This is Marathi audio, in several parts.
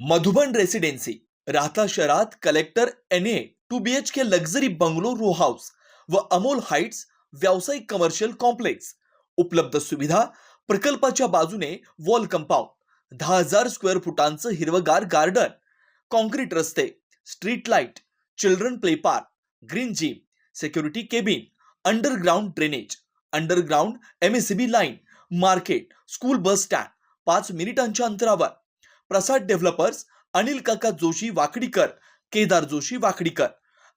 मधुबन रेसिडेन्सी राहता शहरात collector NA 2 BHK luxury bungalow row house व अमोल हाइट्स व्यावसायिक कमर्शियल कॉम्प्लेक्स. उपलब्ध सुविधा प्रकल्पाच्या बाजूने वॉल कंपाऊंड, 10,000 स्क्वेअर फुटांचं हिरवगार गार्डन, कॉन्क्रीट रस्ते, street light, children play park, green gym, security cabin, underground drainage, underground MSCB line, market, school bus stand 5 मिनिटांच्या अंतरावर. प्रसाद डेव्हलपर्स, अनिल काका जोशी वाकडीकर, केदार जोशी वाकडीकर.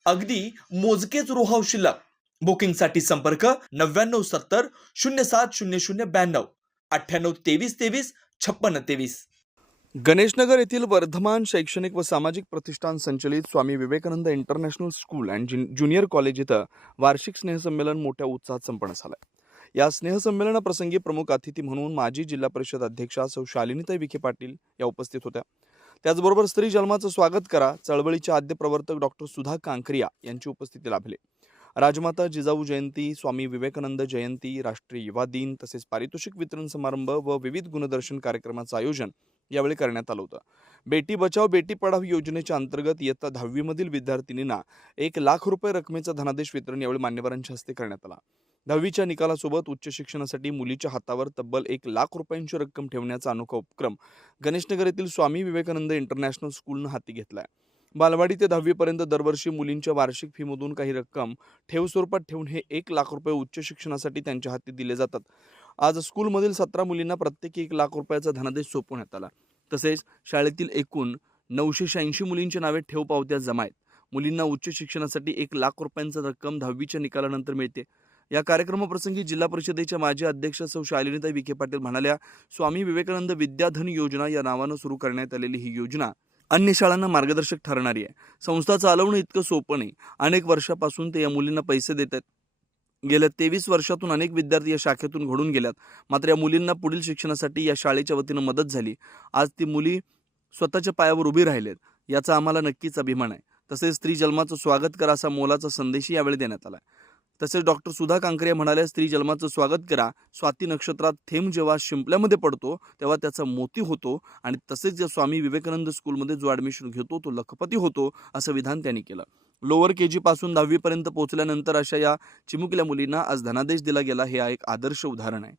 अगदी मोजकेच रो हाऊस शिल्लक. बुकिंगसाठी संपर्क 9970 070092 9823 23 56 23. गणेशनगर येथील वर्धमान शैक्षणिक व सामाजिक प्रतिष्ठान संचलित Swami Vivekananda international school and junior college इथं वार्षिक स्नेहसंमेलन मोठ्या उत्साहात संपन्न झालं. या स्नेहसंमेलनाप्रसंगी प्रमुख अतिथी म्हणून माजी जिल्हा परिषद अध्यक्षा सौ शालिनीताई विखे पाटील या उपस्थित होत्या. त्याचबरोबर स्त्री जन्माचं स्वागत करा चळवळीचे आद्य प्रवर्तक डॉक्टर सुधा कांकरिया यांची उपस्थिती लाभली. राजमाता जिजाऊ जयंती, स्वामी विवेकानंद जयंती, राष्ट्रीय युवा दिन तसेच पारितोषिक वितरण समारंभ व विविध गुणदर्शन कार्यक्रमाचं आयोजन यावेळी करण्यात आलं होतं. बेटी बचाव बेटी पढाव योजनेच्या अंतर्गत इयत्ता 10वी मधील विद्यार्थिनींना 1 लाख रुपये रकमेचा धनादेश वितरण यावेळी मान्यवरांच्या हस्ते करण्यात आला. 10वीच्या निकालासोबत उच्च शिक्षणासाठी मुलीच्या हातावर तब्बल 1 लाख रुपयांची रक्कम ठेवण्याचा अनोखा उपक्रम गणेशनगर येथील स्वामी विवेकानंद इंटरनॅशनल स्कूलनं हाती घेतलाय. बालवाडी ते 10वी पर्यंत दरवर्षी मुलींच्या वार्षिक फीमधून काही रक्कम ठेव स्वरूपात ठेवून हे 1 लाख रुपये उच्च शिक्षणासाठी त्यांच्या हाती दिले जातात. आज स्कूलमधील 17 मुलींना प्रत्येकी 1 लाख रुपयाचा धनादेश सोपवण्यात आला. तसेच शाळेतील एकूण 986 मुलींच्या नावे ठेव पावत्या जमा आहेत. मुलींना उच्च शिक्षणासाठी 1 लाख रुपयांचा रक्कम 10वीच्या निकालानंतर मिळते. या कार्यक्रमाप्रसंगी जिल्हा परिषदेच्या माजी अध्यक्ष सौ शालिनीताई विखे पाटील म्हणाल्या, स्वामी विवेकानंद विद्याधन योजना या नावानं सुरू करण्यात आलेली ही योजना अन्य शाळांना मार्गदर्शक ठरणारी आहे. संस्था चालवणं इतकं सोपं नाही. अनेक वर्षापासून ते या मुलींना पैसे देत आहेत. गेल्या 23 वर्षातून अनेक विद्यार्थी या शाखेतून घडून गेल्यात. मात्र या मुलींना पुढील शिक्षणासाठी या शाळेच्या वतीनं मदत झाली. आज ती मुली स्वतःच्या पायावर उभी राहिलेत, याचा आम्हाला नक्कीच अभिमान आहे. तसेच स्त्री जन्माचं स्वागत करा असा मोलाचा संदेशही यावेळी देण्यात आला. तसेच डॉक्टर सुधा कांकरिया म्हणाल्या, स्त्री जन्माचं स्वागत करा. स्वाती नक्षत्रात थेंब जेव्हा शिंपल्यामध्ये पडतो तेव्हा त्याचा मोती होतो आणि तसेच या स्वामी विवेकानंद स्कूलमध्ये जो ॲडमिशन घेतो तो लखपती होतो असं विधान त्यांनी केलं. लोअर KG पासून 10वी पर्यंत पोहोचल्यानंतर अशा या चिमुकल्या मुलींना आज धनादेश दिला गेला. हे एक आदर्श उदाहरण आहे.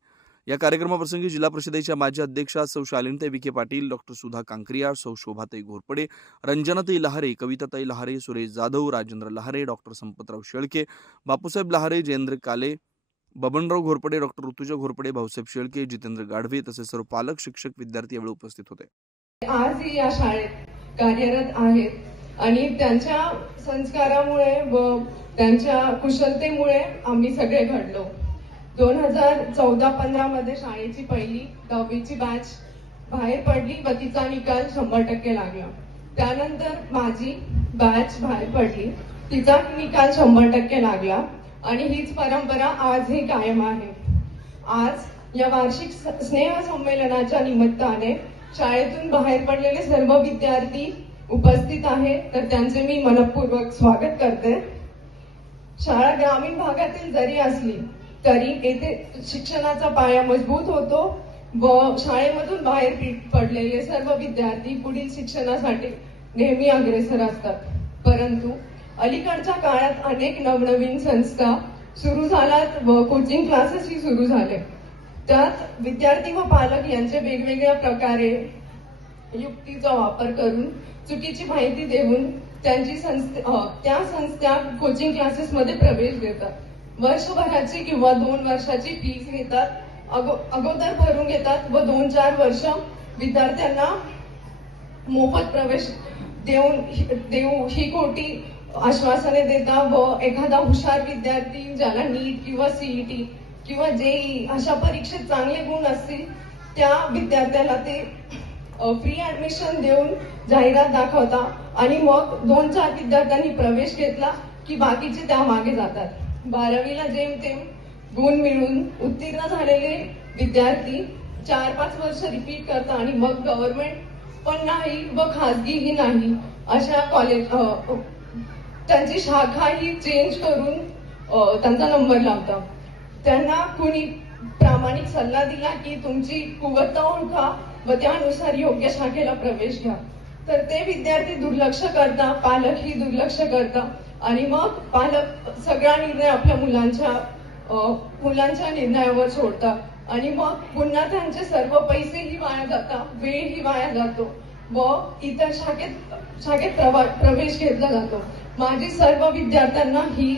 या कार्यक्रमाप्रसंगी जिल्हा परिषदेच्या माजी अध्यक्षा सौ शालिनीताई विखे पाटील, डॉक्टर सुधा कांकरिया, सौ शोभाताई घोरपडे, रंजनाताई लहारे, कविताताई लहारे, सुरेश जाधव, राजेंद्र लहारे, डॉक्टर संपतराव शेळके, बापूसाहेब लहारे, जयेंद्र काले, बबनराव घोरपडे, डॉक्टर ऋतुजा घोरपडे, भाऊसाहेब शेळके, जितेंद्र गाढवे तसेच सर्व पालक, शिक्षक, विद्यार्थी यावेळी उपस्थित होते. आजही या शाळेत कार्यरत आहेत आणि त्यांच्या संस्कारामुळे व त्यांच्या कुशलतेमुळे आम्ही सगळे घडलो. 2014-15 मध्ये शाळेची पहिली 10वीची बॅच बाहेर पडली व तिचा निकाल 100% लागला. त्यानंतर माझी बॅच बाहेर पडली, तिचा निकाल 100% लागला आणि हीच परंपरा आजही कायम आहे. आज या वार्षिक स्नेह संमेलनाच्या निमित्ताने शाळेतून बाहेर पडलेले सर्व विद्यार्थी उपस्थित आहेत, तर त्यांचे मी मनपूर्वक स्वागत करते. शाळा ग्रामीण भागातील जरी असली तरी येथे शिक्षणाचा पाया मजबूत होतो व शाळेमधून बाहेर पडलेले सर्व विद्यार्थी पुढील शिक्षणासाठी नेहमी अग्रेसर असतात. परंतु अलीकडच्या काळात अनेक नवनवीन संस्था सुरू झाल्यात व कोचिंग क्लासेसही सुरू झाले. त्यात विद्यार्थी व पालक यांचे वेगवेगळ्या प्रकारे युक्तीचा वापर करून चुकीची माहिती देऊन त्या संस्था कोचिंग क्लासेसमध्ये प्रवेश देतात. वर्षभराची किंवा 2 वर्षाची फीस घेतात, अगोदर भरून घेतात व 2-4 वर्ष विद्यार्थ्यांना मोफत प्रवेश देऊ ही खोटी आश्वासने देतात व एखादा हुशार विद्यार्थी ज्याला नीट किंवा CET किंवा JEE अशा परीक्षेत चांगले गुण असतील त्या विद्यार्थ्याला ते फ्री ऍडमिशन देऊन जाहिरात दाखवता आणि मग 2-4 विद्यार्थ्यांनी प्रवेश घेतला की बाकीचे त्या मागे जातात. 12वीला जेमतेम गुण मिळून उत्तीर्ण झालेले विद्यार्थी 4-5 वर्ष रिपीट करतात आणि मग गव्हर्नमेंट पण नाही व खाजगीही नाही अशा कॉलेज त्यांची शाखाही चेंज करून त्यांचा नंबर लावतात. त्यांना कुणी प्रामाणिक सल्ला दिला की तुमची कुवतता ओळखा व त्यानुसार योग्य शाखेला प्रवेश घ्या. तर ते विद्यार्थी दुर्लक्ष करता, पालकही दुर्लक्ष करता आणि मग पालक सगळा निर्णय आपल्या मुलांच्या निर्णयावर सोडता आणि मग पुन्हा त्यांचे सर्व पैसेही वाया जाता, वेळही वाया जातो व इतर शाखेत प्रवेश घेतला जातो. माझी सर्व विद्यार्थ्यांना ही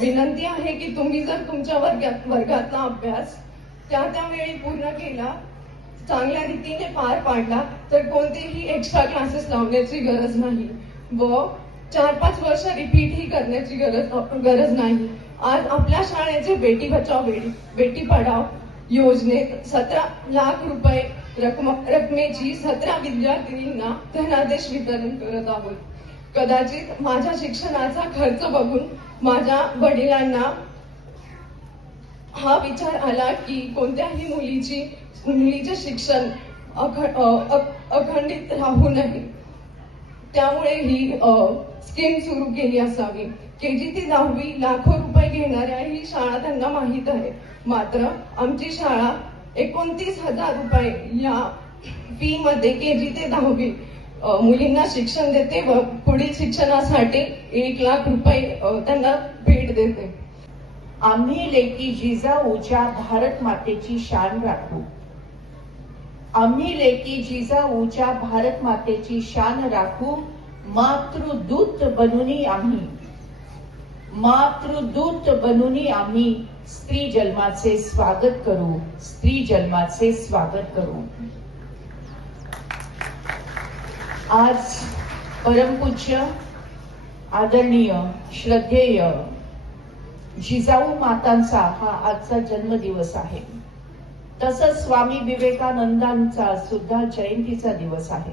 विनंती आहे की तुम्ही जर तुमच्या वर्गातला अभ्यास त्या वेळी पूर्ण केला, चांगल्या रीतीने पार पाडला तर कोणतेही एक्स्ट्रा क्लासेस लावण्याची गरज नाही व 4-5 वर्ष रिपीट ही करण्याची गरज नाही. आज आपल्या शाळेचे बेटी बचाव बेटी पढाव योजनेत 17 लाख रुपये रकमेची 17 विद्यार्थिनींना धनादेश वितरण करत आहोत. कदाचित माझ्या शिक्षणाचा खर्च बघून माझ्या वडिलांना हा विचार आला की कोणत्याही मुलीचे शिक्षण अखंडित राहू नये, त्यामुळे ही स्कीम सुरू केली असावी. KG ते 10वी लाखो रुपये घेणाऱ्या ही शाळा त्यांना माहीत आहे, मात्र आमची शाळा 29,000 रुपये या फी मध्ये KG ते 10वी मुलींना शिक्षण देते व पुढील शिक्षणासाठी 1 लाख रुपये त्यांना भेट देते. आम्ही लेकी जिजाऊच्या भारत मातेची शान राखू. आम्ही लेकी जिजाऊच्या भारत मातेची शान राखू. मातृदूत बनूनी आम्ही, मातृदूत बनूनी आम्ही स्त्री जन्माचे स्वागत करू, स्त्री जन्माचे स्वागत करू. आज परमपूज्य आदरणीय श्रद्धेय जिजाऊ मातांचा हा आजचा जन्मदिवस आहे. तसंच स्वामी विवेकानंदांचा सुद्धा जयंतीचा दिवस आहे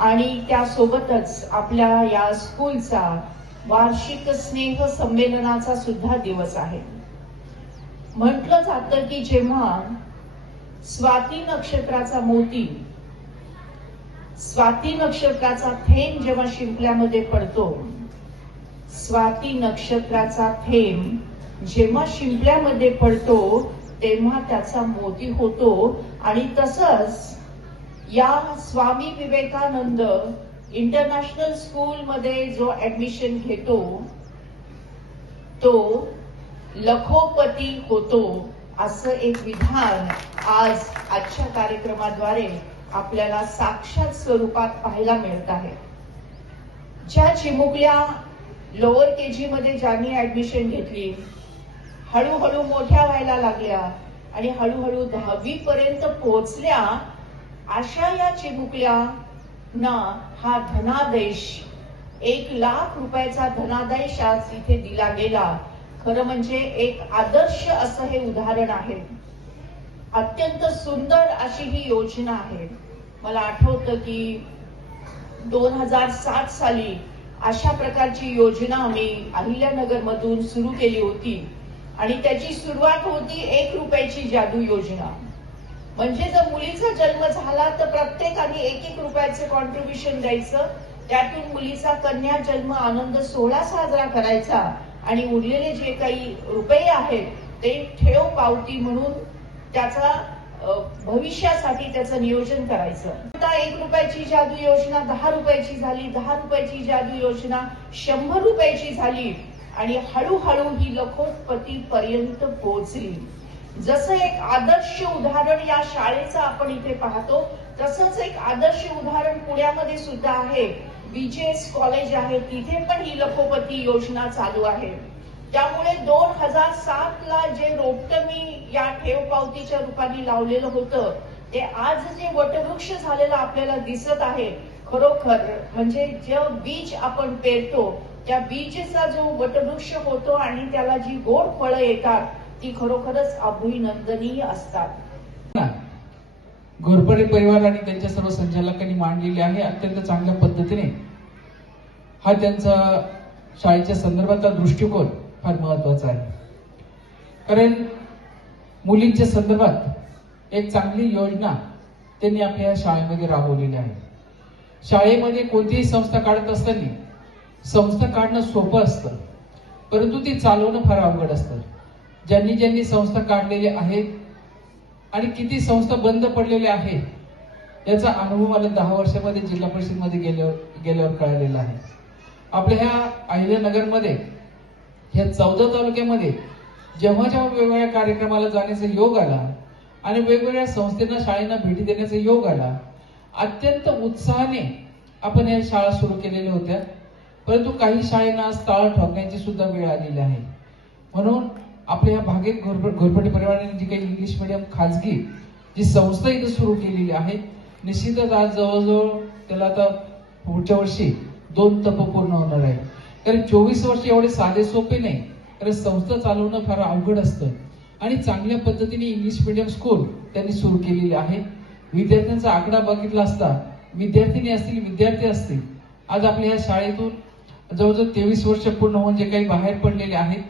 आणि त्यासोबतच आपल्या या स्कूलचा वार्षिक स्नेह संमेलनाचा सुद्धा दिवस आहे. म्हटलं जातं की जेव्हा स्वाती नक्षत्राचा मोती, स्वाती नक्षत्राचा थेंब जेव्हा शिंपल्यामध्ये पडतो, स्वाती नक्षत्राचा थेंब जेव्हा शिंपल्यामध्ये पडतो तेव्हा त्याचा मोती होतो. आणि तसंच या स्वामी विवेकानंद इंटरनॅशनल स्कूल मध्ये जो ऍडमिशन घेतो तो लखोपती होतो, असं एक विधान आजच्या कार्यक्रमाद्वारे आपल्याला साक्षात स्वरूपात पाहायला मिळत आहे. ज्या चिमुकल्या लोअर KG मध्ये ज्यांनी ऍडमिशन घेतली, हळूहळू मोठ्या व्हायला लागल्या आणि हळूहळू 10वी पर्यंत पोहोचल्या, अशा या चिमुकल्यांना हा धनादेश 1 लाख रुपयाचा धनादेश आज इथे दिला गेला. खरं म्हणजे एक आदर्श असं हे उदाहरण आहे. अत्यंत सुंदर अशी ही योजना आहे. मला आठवतं की 2007 साली अशा प्रकारची योजना आम्ही अहिल्यानगर मधून सुरू केली होती आणि त्याची सुरुवात होती 1 रुपयाची जादू योजना. म्हणजे जर मुलीचा जन्म झाला तर प्रत्येकाने 1-1 रुपयाचं कॉन्ट्रीब्युशन द्यायचं, त्यातून मुलीचा कन्या जन्म आनंद सोहळा साजरा करायचा आणि उरलेले जे काही रुपये आहेत ते ठेव पावती म्हणून त्याचा भविष्यासाठी त्याचं नियोजन करायचं. आता 1 रुपयाची जादू योजना 10 रुपयाची झाली, 10 रुपयाची जादू योजना 100 रुपयाची झाली आणि हळूहळू ही लखोपती पर्यंत पोहोचली. जसं एक आदर्श उदाहरण या शाळेचं आपण इथे पाहतो, तसंच एक आदर्श उदाहरण पुण्यामध्ये सुद्धा आहे. BJS कॉलेज आहे, तिथे पण ही लखोपती योजना चालू आहे. त्यामुळे 2007 ला जे रोपटं मी या ठेव पावतीच्या रूपाने लावलेलं होतं ते आज जे वटवृक्ष झालेलं आपल्याला दिसत आहे, खरोखर म्हणजे जे बीज आपण पेरतो त्या बीजचा जो वटवृक्ष होतो आणि त्याला जी गोड फळं येतात ती खरोखरच अभिनंदनीय असतात. घोरपडे परिवार आणि त्यांच्या सर्व संचालकांनी मांडलेली आहे. अत्यंत चांगल्या पद्धतीने हा त्यांचा शाळेच्या संदर्भातला दृष्टिकोन फार महत्वाचा आहे. कारण मुलींच्या संदर्भात एक चांगली योजना त्यांनी आपल्या शाळेमध्ये राबवलेली आहे. शाळेमध्ये कोणतीही संस्था काढत असताना संस्था काढणं सोपं असतं, परंतु ती चालवणं फार अवघड असतं. ज्यांनी संस्था काढलेल्या आहेत आणि किती संस्था बंद पडलेल्या आहेत याचा अनुभव मला 10 वर्षामध्ये जिल्हा परिषदमध्ये गेल्यावर कळालेला आहे. आपल्या ह्या अहिल्यानगरमध्ये ह्या 14 तालुक्यामध्ये जेव्हा जेव्हा वेगवेगळ्या कार्यक्रमाला जाण्याचा योग आला आणि वेगवेगळ्या संस्थांना शाळेंना भेटी देण्याचा योग आला, अत्यंत उत्साहाने आपण या शाळा सुरू केलेल्या होत्या. परंतु काही शाळांना स्थळ ठोकण्याची सुद्धा वेळ आलेली आहे. म्हणून आपल्या या भागेत घोरपडे परिवाराने जी काही इंग्लिश मीडियम खाजगी जी संस्था इथं सुरू केलेली आहे, निश्चितच आज जवळजवळ त्याला आता पुढच्या वर्षी 2 टप्पे पूर्ण होणार आहे. कारण 24 वर्ष एवढे साधे सोपे नाही, कारण संस्था चालवणं फार अवघड असतं आणि चांगल्या पद्धतीने इंग्लिश मीडियम स्कूल त्यांनी सुरू केलेली आहे. विद्यार्थ्यांचा आकडा बघितला असता विद्यार्थिनी असतील, विद्यार्थी असतील, आज आपल्या या शाळेतून जवळजवळ 23 वर्ष पूर्ण होऊन जे काही बाहेर पडलेले आहेत,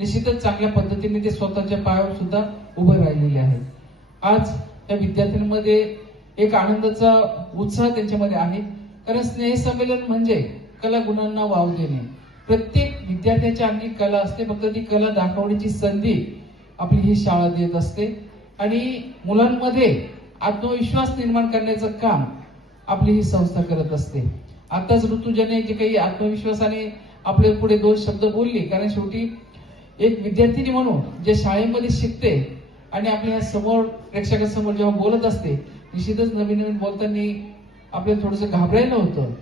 निश्चितच चांगल्या पद्धतीने ते स्वतःच्या पायावर सुद्धा उभे राहिलेले आहेत. आज या विद्यार्थ्यांमध्ये एक आनंदाचा उत्साह त्यांच्यामध्ये आहे. कारण स्नेहसंमेलन म्हणजे कला गुणांना वाव देणे. प्रत्येक विद्यार्थ्याच्या अंगी कला असते, फक्त ती कला दाखवण्याची संधी आपली ही शाळा देत असते आणि मुलांमध्ये आत्मविश्वास निर्माण करण्याचं काम आपली ही संस्था करत असते. आताच ऋतुजाने जे काही आत्मविश्वासाने आपल्या पुढे 2 शब्द बोलले, कारण शेवटी एक विद्यार्थिनी म्हणून जे शाळेमध्ये शिकते आणि आपल्या समोर प्रेक्षकांसमोर जेव्हा बोलत असते, निश्चितच नवीन बोलताना आपल्याला थोडंसं घाबरायला होतं.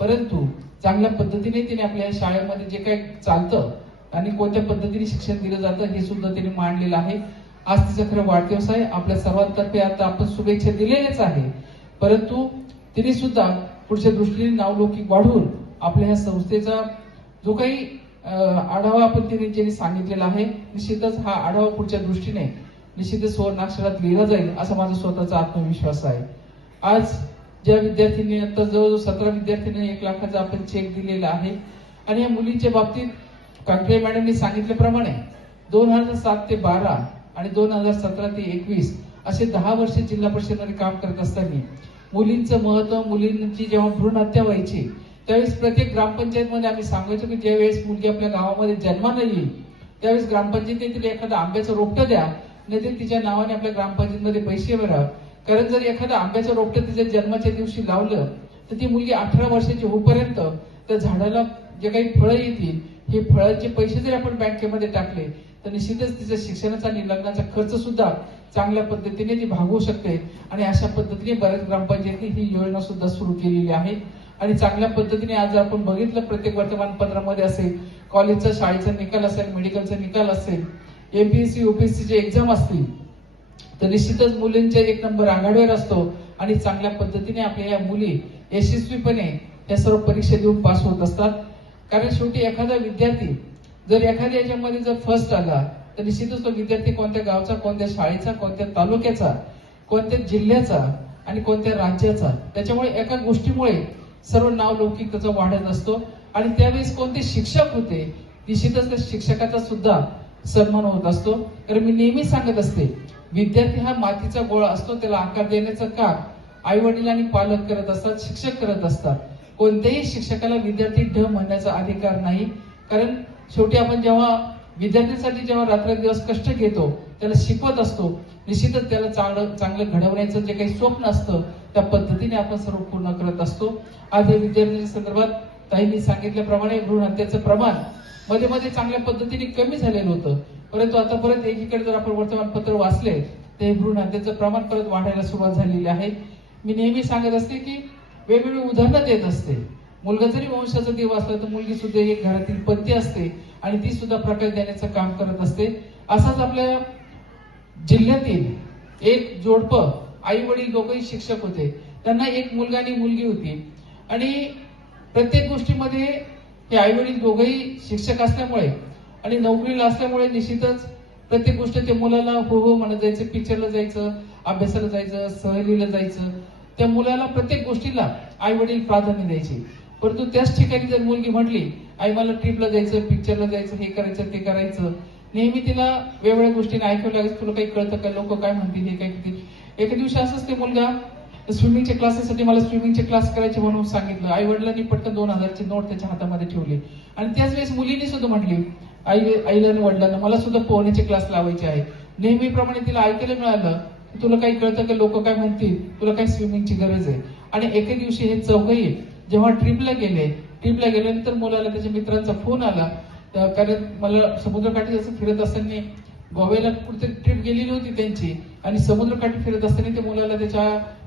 परंतु चांगल्या पद्धतीने तिने आपल्या शाळेमध्ये जे काही चालतं आणि कोणत्या पद्धतीने शिक्षण दिलं जातं हे सुद्धा तिने मांडलेलं आहे. आज तिचा खरं वाढदिवस आहे. आपल्या सर्वांतर्फे आता आपण शुभेच्छा दिलेल्याच आहे. परंतु तिने सुद्धा पुढच्या दृष्टीने नावलौकिक वाढवून आपल्या ह्या संस्थेचा जो काही आढावा आपण तिने सांगितलेला आहे, निश्चितच हा आढावा पुढच्या दृष्टीने निश्चितच सुवर्णाक्षरात लिहिला जाईल असा माझा स्वतःचा आत्मविश्वास आहे. आज ज्या विद्यार्थ्यांनी आता जवळजवळ 17 विद्यार्थ्यांना 1 लाखाचा आपण चेक दिलेला आहे आणि या मुलींच्या बाबतीत कांकरे मॅडमनी सांगितल्याप्रमाणे 2007 ते 12 आणि 2017 ते 21 असे 10 वर्ष जिल्हा परिषदेमध्ये काम करत असताना मुलींचं महत्व, मुलींची जेव्हा भ्रूण हत्या व्हायची त्यावेळेस प्रत्येक ग्रामपंचायतमध्ये आम्ही सांगायचो की ज्यावेळेस मुलगी आपल्या गावामध्ये जन्माला येईल त्यावेळेस ग्रामपंचायतीने तिला एखादं आंब्याचं रोपटं द्या, नाही तिच्या नावाने आपल्या ग्रामपंचायतीमध्ये पैसे भरा. कारण जर एखादं आंब्याचं रोपटं तिच्या जन्माच्या दिवशी लावलं तर ती मुलगी 18 वर्षाची होईपर्यंत त्या झाडाला जे काही फळं येतील हे फळांचे पैसे जर आपण बँकेमध्ये टाकले तर निश्चितच तिच्या शिक्षणाचा आणि लग्नाचा खर्च सुद्धा चांगल्या पद्धतीने ती भागवू शकते. आणि अशा पद्धतीने बऱ्याच ग्रामपंचायती ही योजना सुद्धा सुरू केलेली आहे आणि चांगल्या पद्धतीने आज आपण बघितलं प्रत्येक वर्तमानपत्रामध्ये असेल, कॉलेजचा शाळेचा निकाल असेल, मेडिकलचा निकाल असेल, एमपीएससी यूपीएससीचे एक्झाम असतील, तर निश्चितच मुलींचे 1 नंबर आघाडीवर असतो आणि चांगल्या पद्धतीने आपल्या या मुली यशस्वीपणे या सर्व परीक्षा देऊन पास होत असतात. कारण शेवटी एखादा विद्यार्थी जर एखाद्या याच्यामध्ये जर फर्स्ट आला तर निश्चितच तो विद्यार्थी कोणत्या गावचा, कोणत्या शाळेचा, कोणत्या तालुक्याचा, कोणत्या जिल्ह्याचा आणि कोणत्या राज्याचा, त्याच्यामुळे एका गोष्टीमुळे सर्व नावलौकिक त्याचा वाढत असतो. आणि त्यावेळेस कोणते शिक्षक होते, निश्चितच त्या शिक्षकाचा सुद्धा सन्मान होत असतो. तर मी नेहमी सांगत असते, विद्यार्थी हा मातीचा गोळा असतो, त्याला आकार देण्याचं काम आई वडील आणि पालक करत असतात, शिक्षक करत असतात. कोणत्याही शिक्षकाला विद्यार्थी ढ म्हणण्याचा अधिकार नाही. कारण शेवटी आपण जेव्हा विद्यार्थ्यांसाठी जेव्हा रात्रंदिवस कष्ट घेतो, त्याला शिकवत असतो, निश्चितच त्याला चांगलं घडवण्याचं जे काही स्वप्न असतं त्या पद्धतीने आपण सर्व पूर्ण करत असतो. आज या विद्यार्थ्यांच्या संदर्भात ताईंनी सांगितल्याप्रमाणे भ्रूण हत्येचं प्रमाण मध्ये मध्ये चांगल्या पद्धतीने कमी झालेलं होतं, परंतु आता परत एकीकडे जर आपण वर्तमानपत्र वाचले तर भ्रूण हत्येचं प्रमाण परत वाढायला सुरुवात झालेली आहे. मी नेहमी सांगत असते की वेगवेगळी उदाहरणं देत असते. मुलगा जरी वंशाचा देव असला तर मुलगी सुद्धा एक घरातील पत्नी असते आणि ती सुद्धा प्रकाश देण्याचं काम करत असते. असाच आपल्या जिल्ह्यातील एक जोडपं, आई वडील दोघंही शिक्षक होते, त्यांना एक मुलगा आणि मुलगी होती आणि प्रत्येक गोष्टीमध्ये हे आई वडील दोघंही शिक्षक असल्यामुळे आणि नोकरीला असल्यामुळे निश्चितच प्रत्येक गोष्ट त्या मुलाला हो हो म्हणत जायचं, पिक्चरला जायचं, अभ्यासाला जायचं, सहलीला जायचं. त्या मुलाला प्रत्येक गोष्टीला आई वडील प्राधान्य द्यायचे. परंतु त्याच ठिकाणी जर मुलगी म्हटली आई मला ट्रिपला जायचं, पिक्चरला जायचं, हे करायचं ते करायचं, नेहमी तिला वेगवेगळ्या गोष्टीने ऐकावं लागायचं. तुला काही कळतं का, लोक काय म्हणतील, हे काय म्हणतील. एका दिवशी असंच ते मुलगा स्विमिंगच्या क्लासेससाठी मला स्विमिंगचे क्लास करायचे म्हणून सांगितलं. आई वडिलांनी पटकन 2000ची नोट त्याच्या हातामध्ये ठेवली आणि त्याच वेळेस मुलीने सुद्धा म्हटली आईला आणि वडिलांना मला सुद्धा पोहण्याचे क्लास लावायचे आहे. नेहमीप्रमाणे तिला ऐकायला मिळालं तुला काही कळतं का, लोक काय म्हणतील, तुला काय स्विमिंगची गरज आहे. आणि एके दिवशी हे चौघही जेव्हा ट्रिपला गेल्यानंतर मुलाला त्याच्या मित्रांचा फोन आला. कारण मला समुद्रकाठी असं फिरत असताना गोव्याला कुठेतरी ट्रिप गेलेली होती त्यांची, आणि समुद्रकाठी फिरत असताना त्या मुलाला त्याच्या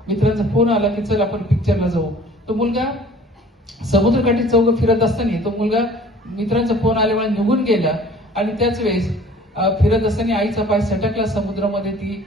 मित्रांचा फोन आला की चल आपण पिक्चरला जाऊ. तो मुलगा समुद्रकाठी चौघ फिरत असताना तो मुलगा मित्रांचा फोन आल्यामुळे निघून गेला. आणि त्याच वेळेस फिरत असताना आईचा पाय सटकला समुद्रामध्ये, ती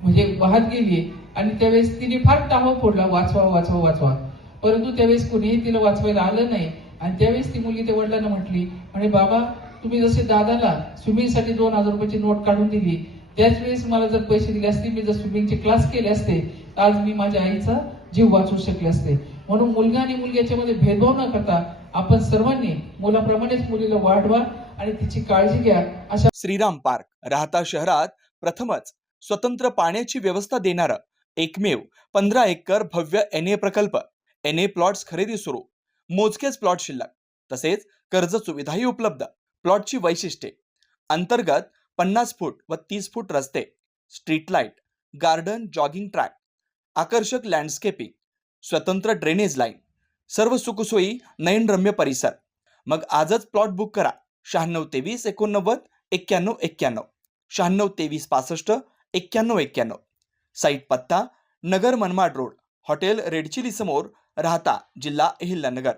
म्हणजे वाहत गेली. आणि त्यावेळेस तिने फार टाहो फोडला, वाचवा वाचवा वाचवा, परंतु त्यावेळेस कोणीही तिला वाचवायला आलं नाही. आणि त्यावेळेस ती मुलगी त्या वडिलांना म्हणे, बाबा तुम्ही जसे दादाला स्विमिंगसाठी 2000 रुपयाची नोट काढून दिली, त्याच वेळेस मला जर पैसे दिले असते, मी जर स्विमिंगचे क्लास केले असते, तर आज मी माझ्या आईचा जीव वाचवू शकले असते. म्हणून मुलगा आणि मुलगी याच्यामध्ये भेदभाव न करता आपण सर्वांनी मुलाप्रमाणेच मुलीला वाढवा आणि तिची काळजी घ्या. अशा श्रीराम पार्क राहता शहरात प्रथमच स्वतंत्र पाण्याची व्यवस्था देणारं एकमेव 15 एकर भव्य NA प्रकल्प. NA प्लॉट्स खरेदी सुरू, मोजकेच प्लॉट शिल्लक, तसेच कर्ज सुविधाही उपलब्ध. प्लॉटची वैशिष्ट्ये: अंतर्गत 50 फूट व 30 फूट रस्ते, street light, garden, jogging track, आकर्षक लँडस्केपिंग, स्वतंत्र ड्रेनेज लाईन, सर्व सुखसोयी, नयनरम्य परिसर. मग आजच प्लॉट बुक करा. 9623 89 91 91, 9623 65 91 91. साईट पत्ता: Nagar Manmad road, hotel Red Chilli समोर, राहता, जिल्हा अहिल्यानगर.